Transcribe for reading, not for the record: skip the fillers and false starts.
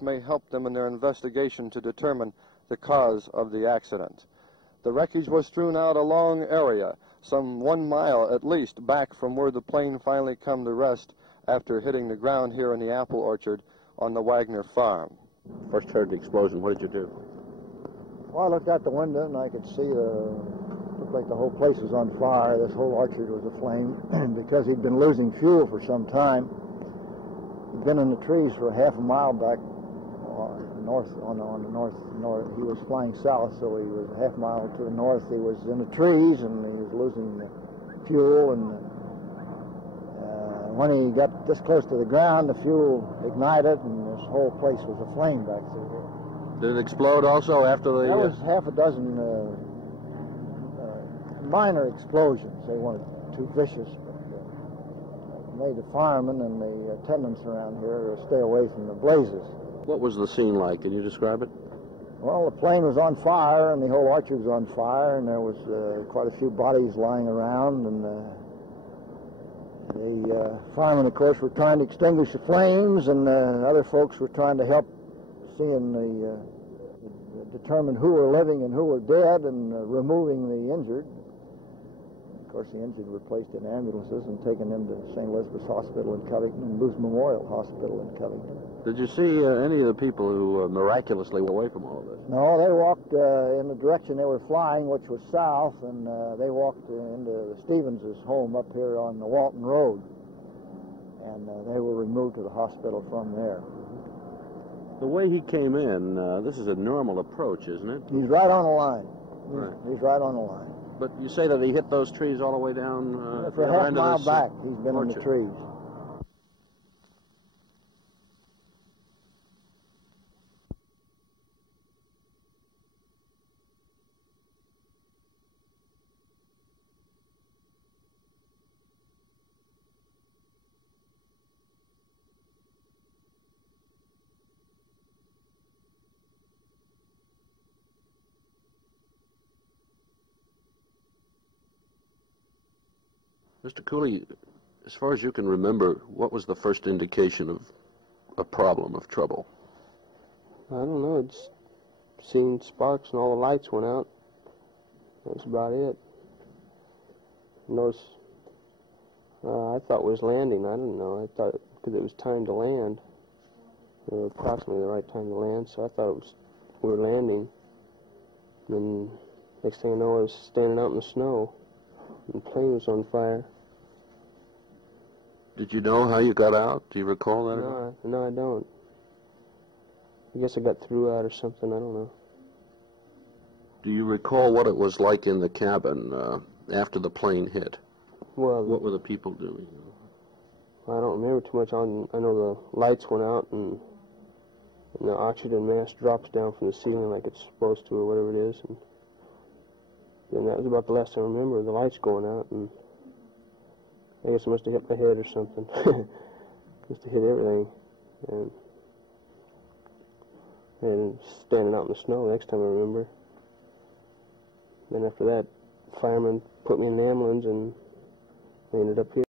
results may help them in their investigation to determine the cause of the accident. The wreckage was strewn out a long area, some 1 mile at least back from where the plane finally come to rest after hitting the ground here in the apple orchard on the Wagner farm. First heard the explosion. What did you do? Well, I looked out the window and I could see looked like the whole place was on fire. This whole orchard was aflame. And because he'd been losing fuel for some time, he'd been in the trees for half a mile back north, on the north. He was flying south, so he was half a mile to the north. He was in the trees and he was losing fuel, and when he got this close to the ground, the fuel ignited and this whole place was aflame back through here. Did it explode also after the... There was half a dozen minor explosions. They weren't too vicious, but made the firemen and the attendants around here stay away from the blazes. What was the scene like? Can you describe it? Well, the plane was on fire and the whole orchard was on fire, and there was quite a few bodies lying around, and the firemen, of course, were trying to extinguish the flames, and other folks were trying to help determine who were living and who were dead, and removing the injured. Of course, the injured were placed in ambulances and taken into St. Elizabeth's Hospital in Covington and Booth Memorial Hospital in Covington. Did you see any of the people who miraculously were away from all this? No, they walked in the direction they were flying, which was south, and they walked into the Stevens' home up here on the Walton Road, and they were removed to the hospital from there. The way he came in, this is a normal approach, isn't it? He's right on the line. Right. He's right on the line. But you say that he hit those trees all the way down for the half other a end mile of this back. He's been orchard. in the trees. Mr. Cooley, as far as you can remember, what was the first indication of a problem, of trouble? I don't know. It's seen sparks and all the lights went out. That's about it. Notice, I thought we was landing. I didn't know. I thought because it was time to land. It was approximately the right time to land, so I thought we were landing. And then next thing I know, I was standing out in the snow. And the plane was on fire. Did you know how you got out? Do you recall that? No, I don't. I guess I got through out or something. I don't know. Do you recall what it was like in the cabin after the plane hit? Well, what were the people doing? I don't remember too much. I know the lights went out and the oxygen mask drops down from the ceiling like it's supposed to or whatever it is. And that was about the last time I remember, the lights going out, and I guess it must have hit my head or something. Must have hit everything. And standing out in the snow next time I remember. Then after that, firemen put me in an ambulance, and we ended up here.